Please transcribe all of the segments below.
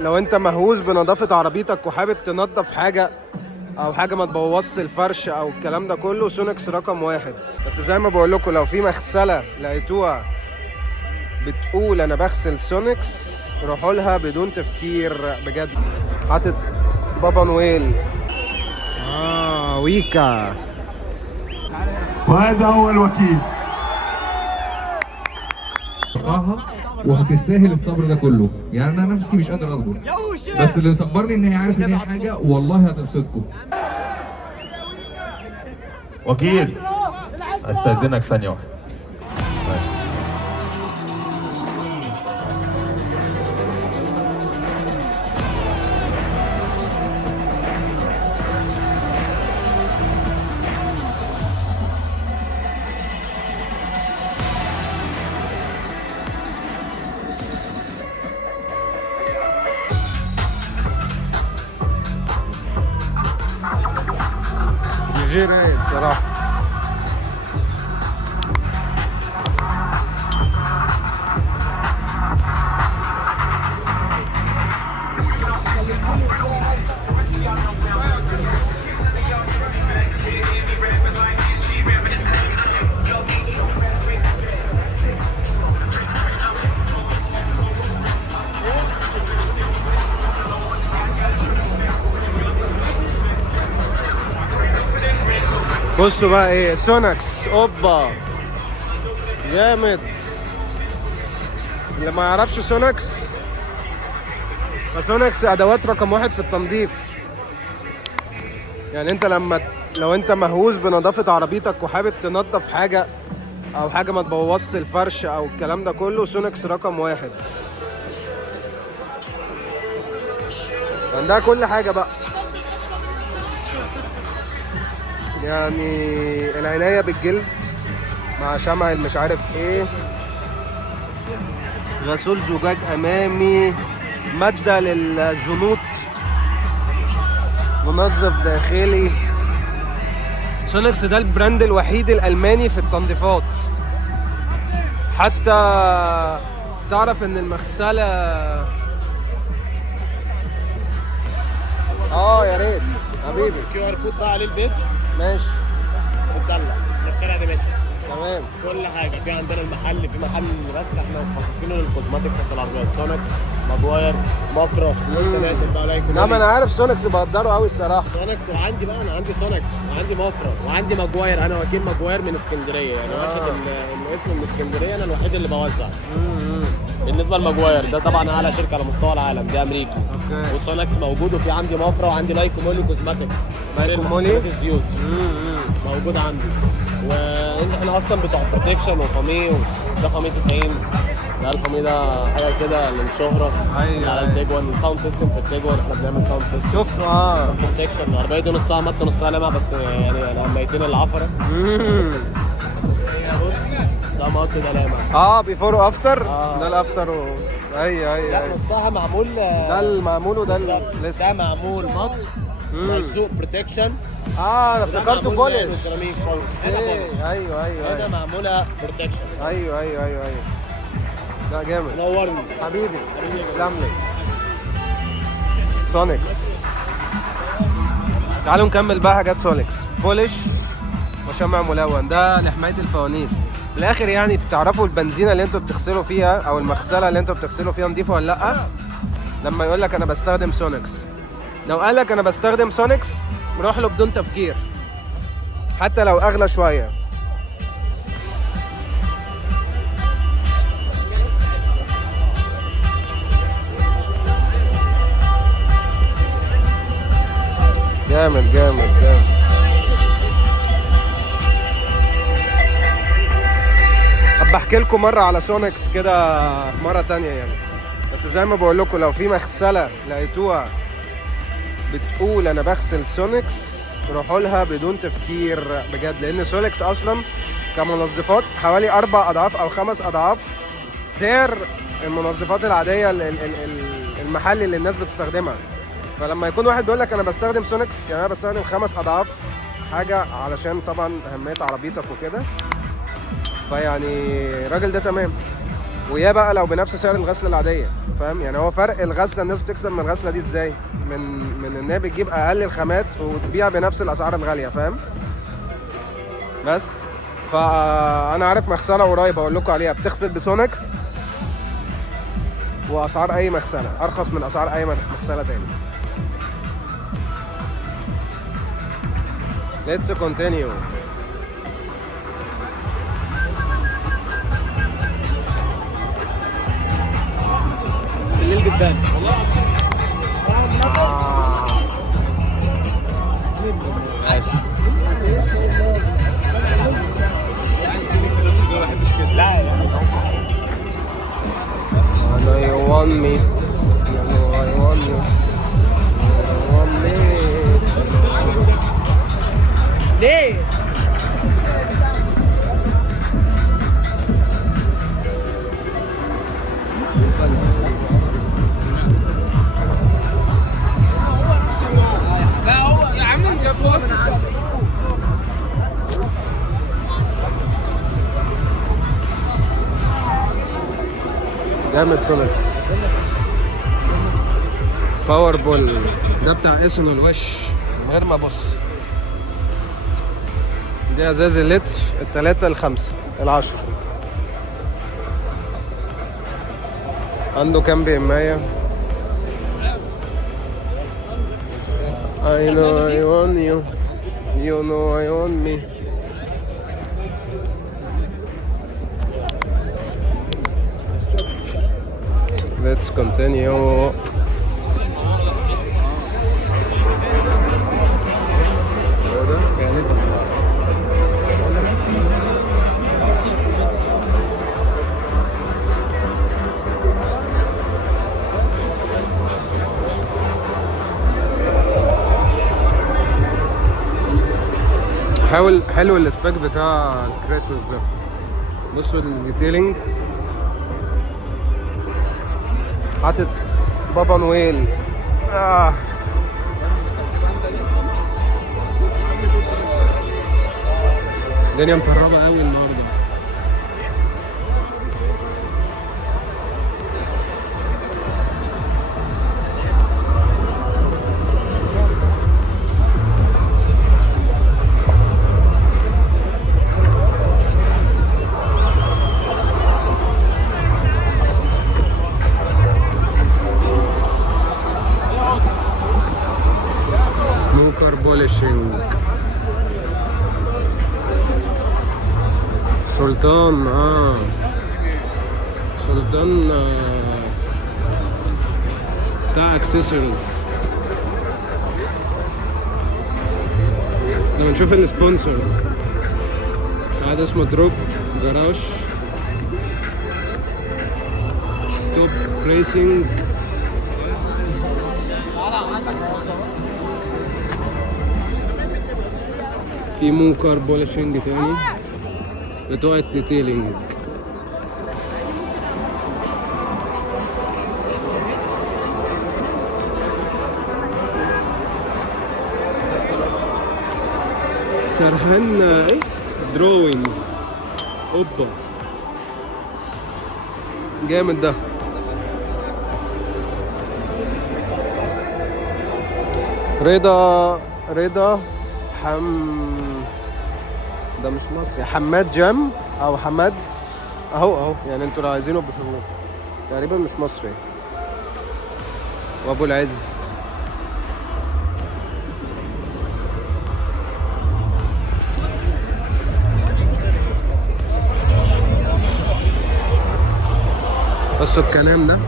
لو انت مهووس بنظافة عربيتك وحابب تنظف حاجة او حاجة ما تبوظش الفرش او الكلام ده كله، سونكس رقم واحد. بس زي ما بقول لكم، لو في مغسلة لقيتوها بتقول انا بغسل سونكس، روحوا لها بدون تفكير بجد. حاطط بابا نويل. ويكا. وهذا هو الوكيل. وهتستاهل الصبر ده كله، يعني انا نفسي مش قادر اصبر، بس اللي مصبرني ان هي عارف ان هي حاجه والله هتبسطكم. وكيل استاذنك ثانيه واحده. جي رايق الصراحة. بصوا بقى ايه سونكس. اوبا جامد. اللي ما يعرفش سونكس، فسونكس ادوات رقم واحد في التنظيف. يعني انت لو انت مهووس بنظافة عربيتك وحابب تنظف حاجة او حاجة ما تبوظش الفرش او الكلام ده كله، سونكس رقم واحد. عندها كل حاجة بقى، يعني العناية بالجلد مع شمع مش عارف ايه، غسول زجاج امامي، مادة للزنوط، منظف داخلي. سونكس ده البراند الوحيد الالماني في التنظيفات. حتى تعرف ان المغسلة يا ريت حبيبي. QR كود بقى عليه البيج ماشي. اتدلع في الشارع دمشق. تمام. كل حاجه في عندنا المحل، في محل بس احنا متخصصين للكوزماتكس بتاع العربيات، سونكس، ماجواير، مافرا، متناسب بقى لايك. لا ما انا عارف سونكس بقدره قوي الصراحه. سونكس، وعندي بقى انا عندي سونكس وعندي مافرا وعندي ماجواير. انا وكيل ماجواير من اسكندريه، يعني واخد الاسم من اسكندريه، انا الوحيد اللي بوزع. بالنسبه لماجواير ده طبعا اعلى شركه على مستوى العالم، ده امريكي. اوكي. وسونكس موجود، وفي عندي مافرا وعندي لايكو مولي كوزماتكس. لايكو مولي الزيوت موجود عندي. واحنا اصلا بتوع بروتكشن وفامي، وده فامي 90. ده الفامي ده حاجه كده للشهره. ايوه على التيجوان، الساوند سيستم في التيجوان احنا بنعمل ساوند سيستم. شفته بروتكشن العربيه دي نصها مات نصها لمع، بس يعني انا ميتين العفره. بص ده مات ده لامع. بيفور وافتر. ده الافتر ايوه لا نصها معمول، ده المعمول وده لسه. ده معمول مط مرزوق بروتكشن. انا افتكرته بولش. سيراميك خالص. ايوه هنا معموله بروتكشن. ايوه لا جامد. نورني حبيبي تسلم لي. سونكس. تعالوا نكمل بقى حاجات سونكس. بولش وشمع ملون، ده لحمايه الفوانيس. في الاخر يعني بتعرفوا البنزينه اللي انتوا بتغسلوا فيها او المغسله اللي انتوا بتغسلوا فيها نضيفه ولا لا، لما يقول لك انا بستخدم سونكس. لو قال لك انا بستخدم سونكس، روح له بدون تفكير، حتى لو اغلى شويه. جامد. طب بحكي لكم مره على سونكس كده مره تانية يعني. بس زي ما بقول لكم، لو في مغسله لقيتوها بتقول انا بغسل سونكس، روحوا لها بدون تفكير بجد. لان سونكس اصلا كمنظفات حوالي 4 أضعاف او 5 أضعاف سعر المنظفات العاديه المحلي اللي الناس بتستخدمها. فلما يكون واحد بيقول لك انا بستخدم سونكس، يعني انا بستخدم 5 أضعاف حاجه، علشان طبعا اهميه عربيتك وكده. فيعني الراجل ده تمام. ويا بقى لو بنفس سعر الغسله العاديه، فاهم؟ يعني هو فرق الغسله الناس بتكسب من الغسله دي ازاي؟ من ان هي بتجيب اقل الخامات وتبيع بنفس الاسعار الغاليه، فاهم؟ بس فانا عارف مغسله قريب اقول لكم عليها بتغسل بسونكس، واسعار اي مغسله ارخص من اسعار اي مغسله تاني. Let's continue. بالليل بتبان I know you want me. You know I want you. You want me. ليه؟ لا هو يا عم جابوه من عندي. جامد سونكس. باور بول ده بتاع اسون الوش من غير ما ابص. دي ازاز اللتر ال3 ال5 ال10. عنده كام بإماية؟ I know I want you. You know I want me. Let's continue. حلو السبيك بتاع الكريسماس ده. بصوا الديتيلينج، حاطط بابا نويل. الدنيا مطربه قوي النهارده. موكر بوليشنج. سلطان سلطان بتاع اكسسوارز. لما نشوف السبونسرز، هذا اسمه دروب جراج، توب ريسنج، في مونكر بولشنج تاني بتوع الديتيلينج. سرحان ايه دروينجز. اوبا جامد ده. رضا ده مش مصري، حماد جام او حماد اهو يعني انتوا لو عايزينه بشوفوه، تقريبا مش مصري. وابو العز بصوا الكلام ده.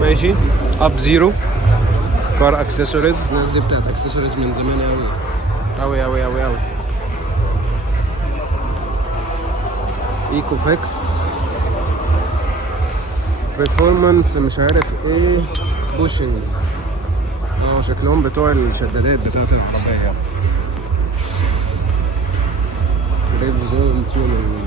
ماشي. اب زيرو كار اكسسوارز. الناس دي بتاعت اكسسوارز من زمان قوي. ايكو فيكس برفورمانس مش عارف ايه بوشنجز. شكلهم بتوع الشدادات بتاعت العربية. ريد زون تيونينج.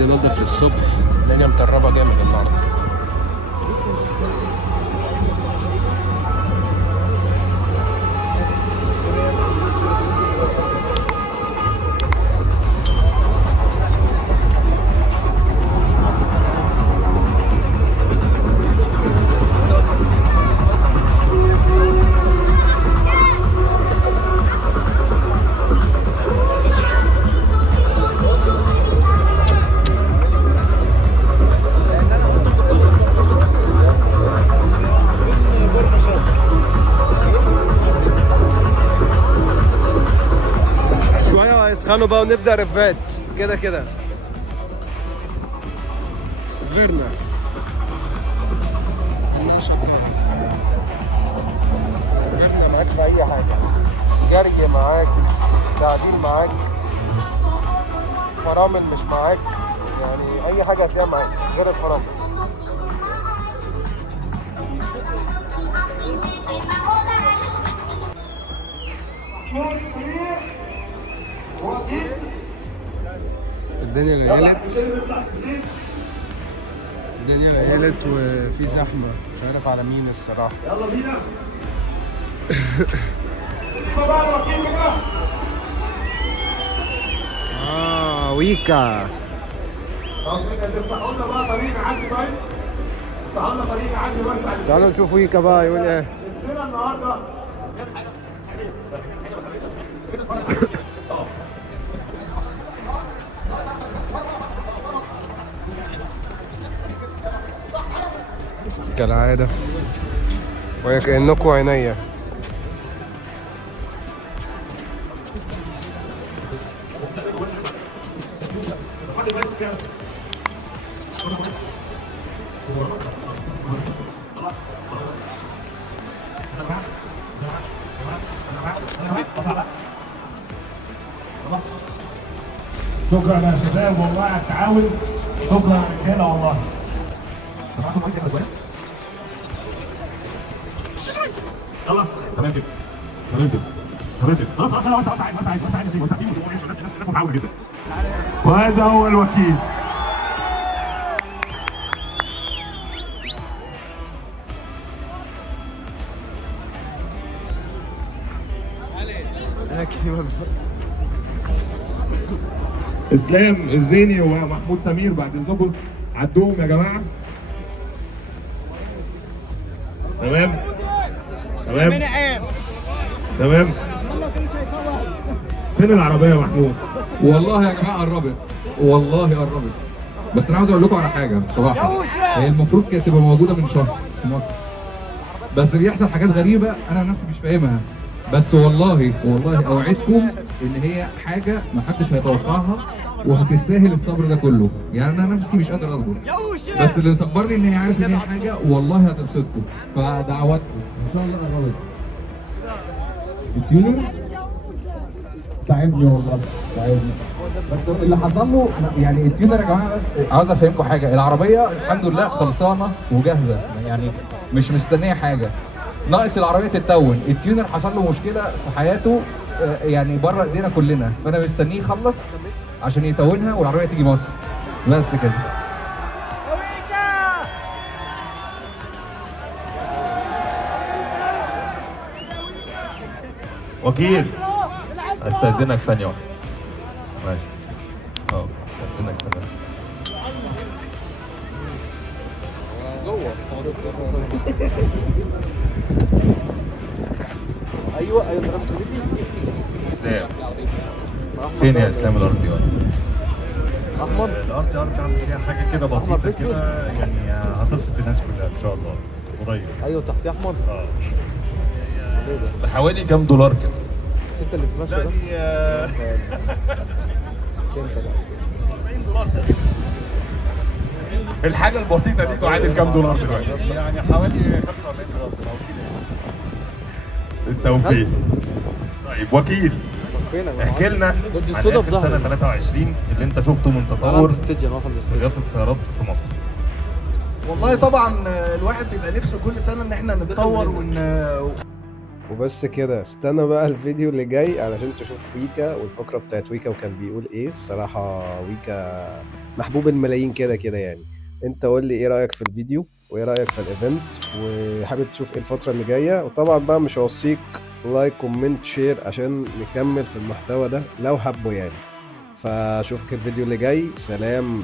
بادي بلدر الصبح. الدنيا مطربه جامد النهارده. يسخنوا بقى ونبدأ رفات كده كده. فيرنا فيرنا معاك في أي حاجة، جري معاك، تعديل معاك، فرامل مش معاك، يعني أي حاجة هتلاقيها معاك غير الفرامل. الدنيا نقلت، الدنيا نقلت وفي زحمة مش عارف على مين الصراحة. يلا بينا. ويكا. تعالوا نشوف ويكا بقى يقول ايه. كالعادة وهي كأنكوا عينيا. شكرا يا شباب والله على التعاون، شكرا يا رجاله والله. يلا تمام كده تمام كده تمام كده خلاص خلاص وسع الناس متعاونه جدا. وهذا هو الوكيل. اسلام الزيني ومحمود سمير بعد اذنكم عدوهم يا جماعه. تمام تمام تمام. فين العربيه يا محمود؟ والله يا جماعه قربت، والله قربت، بس انا عاوز اقول لكم على حاجه بصراحه. هي المفروض كانت تبقى موجوده من شهر في مصر، بس بيحصل حاجات غريبه انا نفسي مش فاهمها. بس والله اوعدكم ان هي حاجه ما حدش هيتوقعها وهتستاهل الصبر ده كله. يعني انا نفسي مش قادر اصبر، بس اللي مصبرني ان هي عارف ان هي حاجه والله هتبسطكم، فدعواتكم ان شاء الله قربت. التيونر تعبني والله تعبني، بس اللي حصل له يعني التيونر يا جماعه. بس عاوز افهمكم حاجه، العربيه الحمد لله خلصانه وجاهزه، يعني مش مستنيه حاجه، ناقص العربيه تتون. التيونر حصل له مشكله في حياته يعني بره ايدينا كلنا، فانا مستنيه يخلص عشان يتونها والعربيه تيجي مصر، بس كده. وكيل استاذنك ثانيه واحده. ماشي استاذنك ثانيه. ايوه اسلام فين يا اسلام الار تي ار؟ احمد الار تي ار بتعمل فيها حاجه كده بسيطه كده، يعني هتبسط الناس كلها ان شاء الله قريب. ايوه تحت يا احمد. بحوالي كام دولار كده؟ انت اللي بتمشي ده؟ دي انت بقى $40 تقريبا. الحاجه البسيطه دي تعادل كام دولار دلوقتي؟ يعني حوالي $45 التوفيق. طيب وكيل احكي لنا عن اخر سنه 23 اللي انت شفته من تطور في رياضه السيارات في مصر. والله طبعا الواحد بيبقى نفسه كل سنه ان احنا نتطور وبس كده. استنى بقى الفيديو اللي جاي علشان تشوف ويكا والفقرة بتاعت ويكا وكان بيقول ايه. الصراحة ويكا محبوب الملايين كده كده يعني. انت قول لي ايه رايك في الفيديو وايه رايك في الايفنت، وحابب تشوف ايه الفتره اللي جايه. وطبعا بقى مش هوصيك لايك كومنت شير عشان نكمل في المحتوى ده لو حبه يعني. فاشوفك الفيديو اللي جاي، سلام.